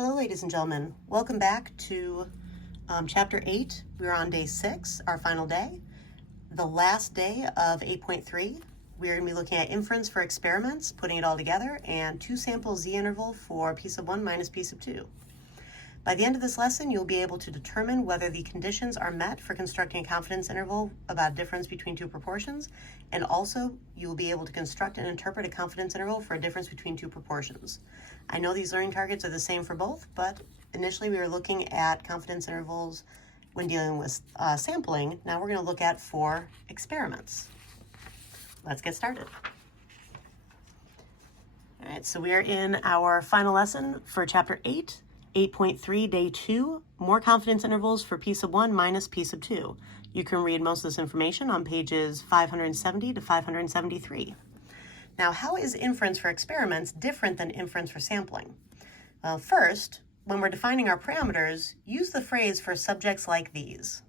Hello, ladies and gentlemen. Welcome back to Chapter 8. We're on Day 6, our final day. The last day of 8.3. We're going to be looking at inference for experiments, putting it all together, and two-sample z-interval for p sub 1 minus p sub 2. By the end of this lesson, you'll be able to determine whether the conditions are met for constructing a confidence interval about a difference between two proportions, and also you will be able to construct and interpret a confidence interval for a difference between two proportions. I know these learning targets are the same for both, but initially we were looking at confidence intervals when dealing with sampling. Now we're going to look at for experiments. Let's get started. All right, so we are in our final lesson for Chapter 8. 8.3, Day 2, more confidence intervals for p sub 1 minus p sub 2. You can read most of this information on pages 570 to 573. Now, how is inference for experiments different than inference for sampling? Well, first, when we're defining our parameters, use the phrase for subjects like these.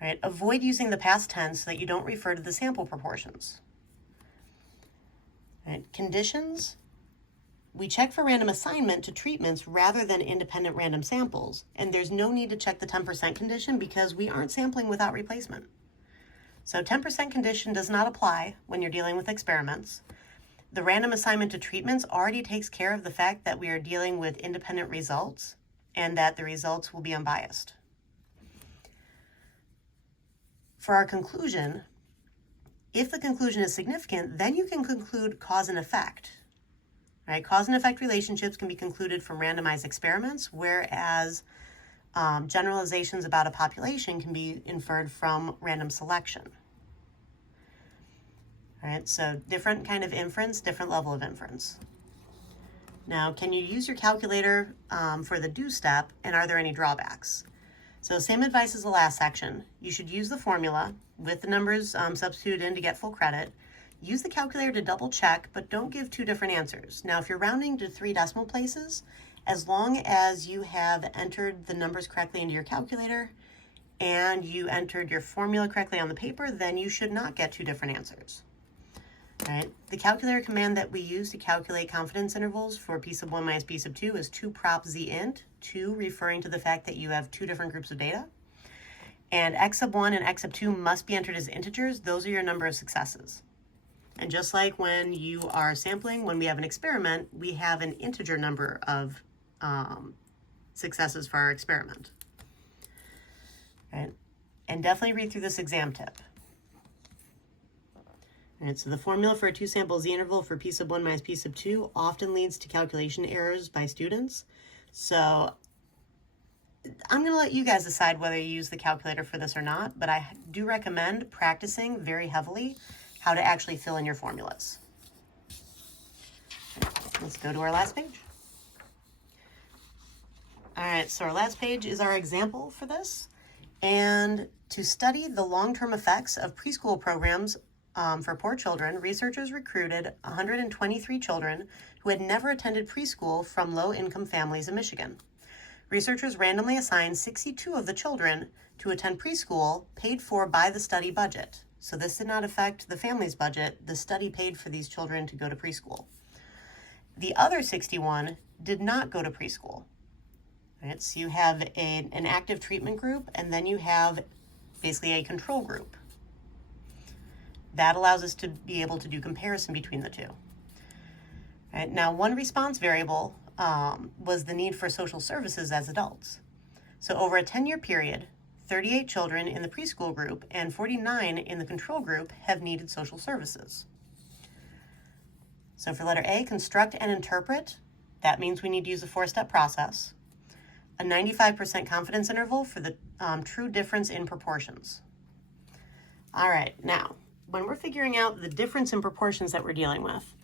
Right? Avoid using the past tense so that you don't refer to the sample proportions. Right? Conditions. We check for random assignment to treatments rather than independent random samples, and there's no need to check the 10% condition because we aren't sampling without replacement. So 10% condition does not apply when you're dealing with experiments. The random assignment to treatments already takes care of the fact that we are dealing with independent results and that the results will be unbiased. For our conclusion, if the conclusion is significant, then you can conclude cause and effect. Right? Cause and effect relationships can be concluded from randomized experiments, whereas generalizations about a population can be inferred from random selection. All right, so different kind of inference, different level of inference. Now, can you use your calculator for the do step, and are there any drawbacks? So same advice as the last section. You should use the formula with the numbers substituted in to get full credit. Use the calculator to double check, but don't give two different answers. Now, if you're rounding to 3 decimal places, as long as you have entered the numbers correctly into your calculator and you entered your formula correctly on the paper, then you should not get two different answers. All right. The calculator command that we use to calculate confidence intervals for p sub 1 minus p sub 2 is 2 prop z int, 2 referring to the fact that you have two different groups of data. And x sub 1 and x sub 2 must be entered as integers. Those are your number of successes. And just like when you are sampling, when we have an experiment, we have an integer number of successes for our experiment. Right? And definitely read through this exam tip. Right, so the formula for a two-sample z-interval for p sub 1 minus p sub 2 often leads to calculation errors by students. So I'm going to let you guys decide whether you use the calculator for this or not, but I do recommend practicing very heavily how to actually fill in your formulas. Let's go to our last page. All right, so our last page is our example for this. And to study the long-term effects of preschool programs for poor children, researchers recruited 123 children who had never attended preschool from low-income families in Michigan. Researchers randomly assigned 62 of the children to attend preschool paid for by the study budget. So this did not affect the family's budget. The study paid for these children to go to preschool. The other 61 did not go to preschool. Right? So you have an active treatment group, and then you have basically a control group. That allows us to be able to do comparison between the two. Right? Now, one response variable was the need for social services as adults. So over a 10-year period, 38 children in the preschool group and 49 in the control group have needed social services. So for letter A, construct and interpret, that means we need to use a 4-step process. A 95% confidence interval for the true difference in proportions. All right, now, when we're figuring out the difference in proportions that we're dealing with,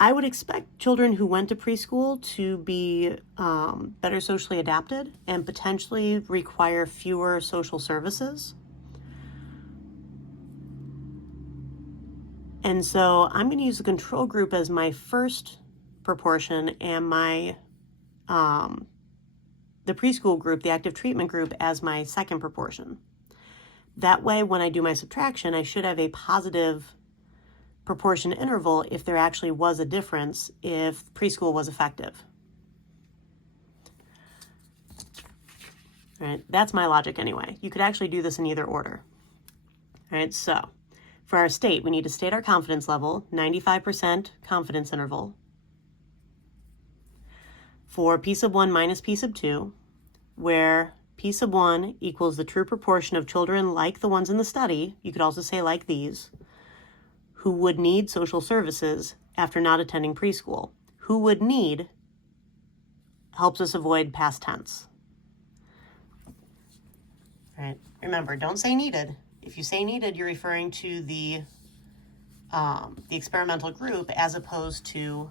I would expect children who went to preschool to be better socially adapted and potentially require fewer social services. And so I'm going to use the control group as my first proportion and my the preschool group, the active treatment group, as my second proportion. That way, when I do my subtraction, I should have a positive proportion interval if there actually was a difference if preschool was effective. All right, that's my logic anyway. You could actually do this in either order. All right, so for our state, we need to state our confidence level, 95% confidence interval. For P sub 1 minus P sub 2, where P sub 1 equals the true proportion of children like the ones in the study, you could also say like these, who would need social services after not attending preschool. Who would need helps us avoid past tense. All right, remember, don't say needed. If you say needed, you're referring to the experimental group as opposed to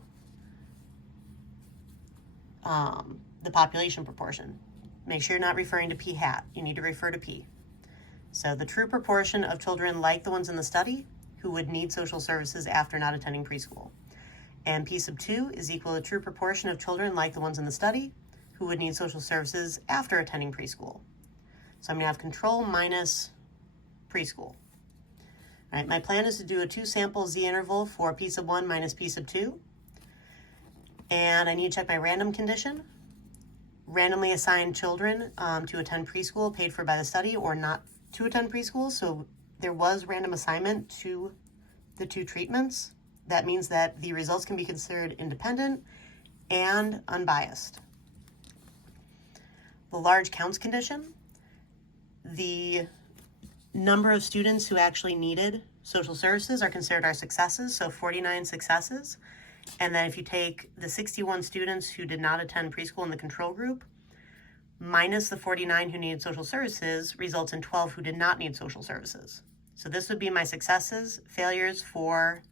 the population proportion. Make sure you're not referring to P hat. You need to refer to P. So the true proportion of children like the ones in the study who would need social services after not attending preschool. And P sub 2 is equal to true proportion of children like the ones in the study who would need social services after attending preschool. So I'm going to have control minus preschool. All right, my plan is to do a 2-sample Z interval for P sub 1 minus P sub 2. And I need to check my random condition. Randomly assigned children to attend preschool paid for by the study or not to attend preschool. So there was random assignment to the two treatments. That means that the results can be considered independent and unbiased. The large counts condition. The number of students who actually needed social services are considered our successes, so 49 successes. And then if you take the 61 students who did not attend preschool in the control group, minus the 49 who needed social services, results in 12 who did not need social services. So this would be my successes, failures for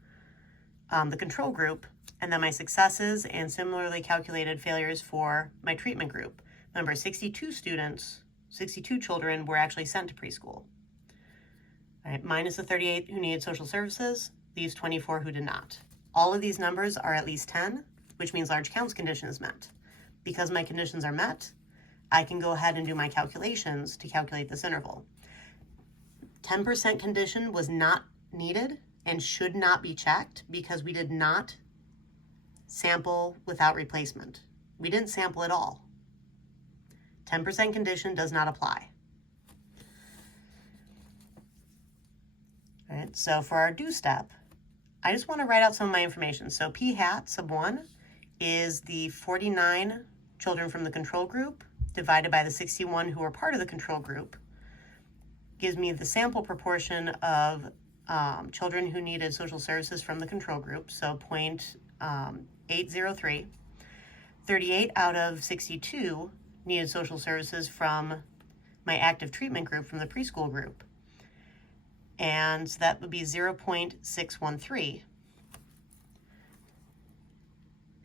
the control group, and then my successes and similarly calculated failures for my treatment group. Remember, 62 children were actually sent to preschool. All right, minus the 38 who needed social services, these 24 who did not. All of these numbers are at least 10, which means large counts condition is met. Because my conditions are met, I can go ahead and do my calculations to calculate this interval. 10% condition was not needed and should not be checked because we did not sample without replacement. We didn't sample at all. 10% condition does not apply. All right, so for our do step, I just want to write out some of my information. So P hat sub 1 is the 49 children from the control group divided by the 61 who are part of the control group. Gives me the sample proportion of children who needed social services from the control group, so 0.803. 38 out of 62 needed social services from my active treatment group from the preschool group. And that would be 0.613.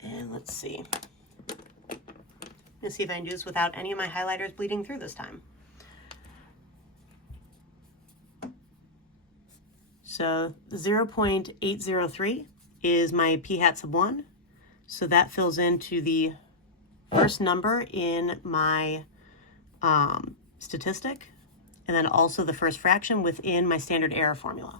And let's see. Let's see if I can do this without any of my highlighters bleeding through this time. So 0.803 is my P hat sub 1. So that fills into the first number in my statistic, and then also the first fraction within my standard error formula.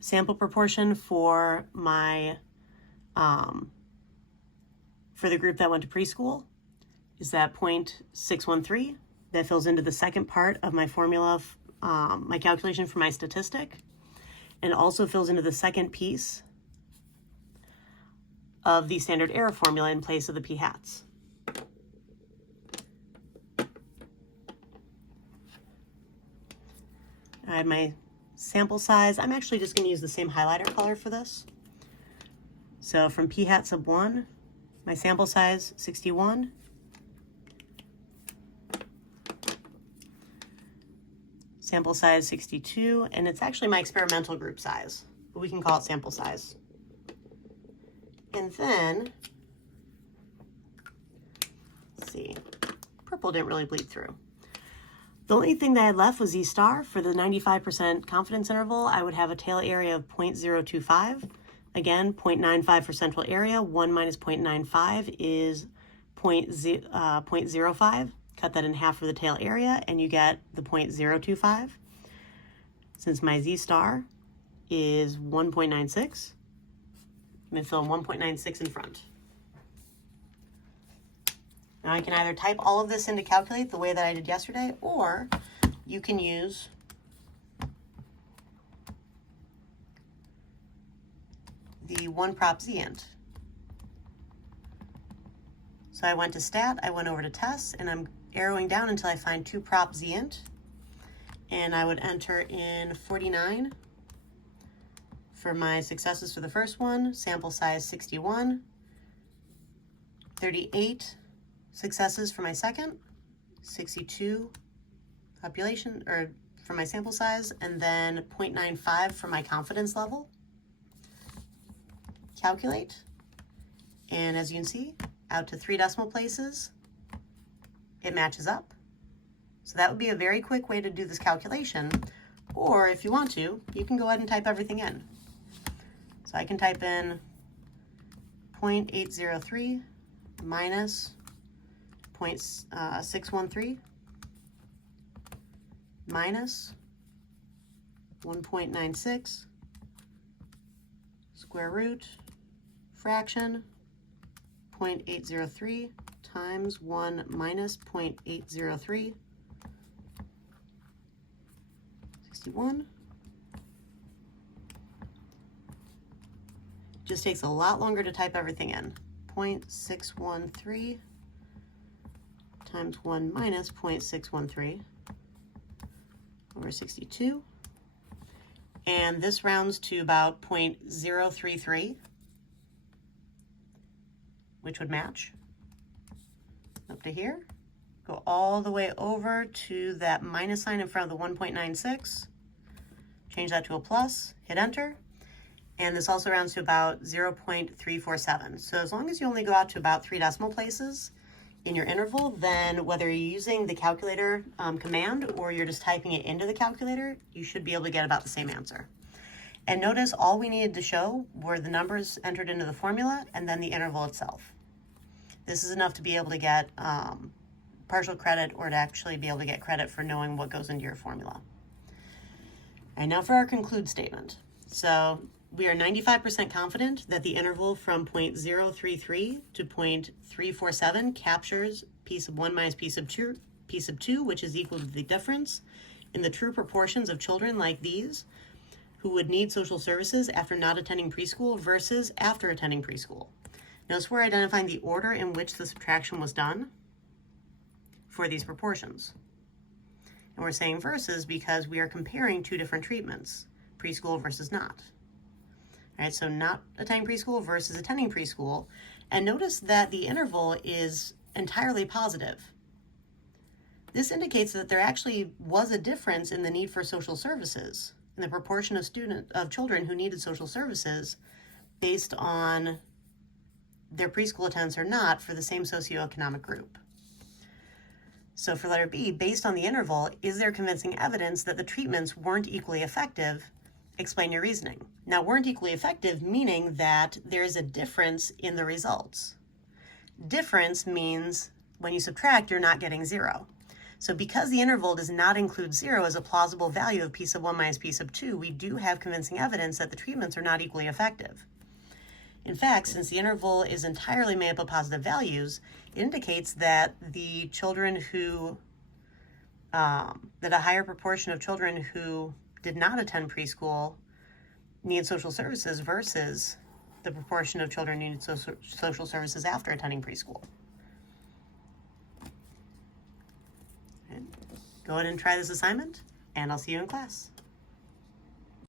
Sample proportion for my for the group that went to preschool is that 0.613. That fills into the second part of my formula, my calculation for my statistic, and also fills into the second piece of the standard error formula in place of the p hats. I have my sample size. I'm actually just going to use the same highlighter color for this. So from P hat sub 1, my sample size 61. Sample size 62, and it's actually my experimental group size, but we can call it sample size. And then, let's see, purple didn't really bleed through. The only thing that I had left was Z star. For the 95% confidence interval, I would have a tail area of 0.025. Again, 0.95 for central area. 1 minus 0.95 is 0.05. Cut that in half for the tail area, and you get the 0.025. Since my z star is 1.96, I'm going to fill in 1.96 in front. Now I can either type all of this in to calculate the way that I did yesterday, or you can use the one prop zint. So I went to stat, I went over to tests, and I'm arrowing down until I find two prop zint. And I would enter in 49 for my successes for the first one, sample size 61, 38 successes for my second, 62 population, or for my sample size, and then 0.95 for my confidence level. Calculate, and as you can see, out to 3 decimal places, it matches up. So that would be a very quick way to do this calculation, or if you want to, you can go ahead and type everything in. So I can type in 0.803 minus 0.613 minus 1.96 square root fraction 0.803 times 1 minus 0.803, 61. Just takes a lot longer to type everything in. 0.613 times 1 minus 0.613 over 62. And this rounds to about 0.033, which would match up to here. Go all the way over to that minus sign in front of the 1.96. Change that to a plus, hit enter. And this also rounds to about 0.347. So as long as you only go out to about 3 decimal places in your interval, then whether you're using the calculator command or you're just typing it into the calculator, you should be able to get about the same answer. And notice all we needed to show were the numbers entered into the formula and then the interval itself. This is enough to be able to get partial credit, or to actually be able to get credit for knowing what goes into your formula. And now for our conclude statement. So we are 95% confident that the interval from 0.033 to 0.347 captures piece of 1 minus piece of 2, which is equal to the difference in the true proportions of children like these who would need social services after not attending preschool versus after attending preschool. Notice we're identifying the order in which the subtraction was done for these proportions. And we're saying versus because we are comparing 2 different treatments, preschool versus not. All right, so not attending preschool versus attending preschool. And notice that the interval is entirely positive. This indicates that there actually was a difference in the need for social services, in the proportion of children who needed social services based on their preschool attendance or not for the same socioeconomic group. So for letter B, based on the interval, is there convincing evidence that the treatments weren't equally effective? Explain your reasoning. Now, weren't equally effective meaning that there is a difference in the results. Difference means when you subtract, you're not getting 0. So because the interval does not include 0 as a plausible value of p sub 1 minus p sub 2, we do have convincing evidence that the treatments are not equally effective. In fact, since the interval is entirely made up of positive values, it indicates that the children who, that a higher proportion of children who did not attend preschool need social services versus the proportion of children who need social services after attending preschool. Go ahead and try this assignment, and I'll see you in class.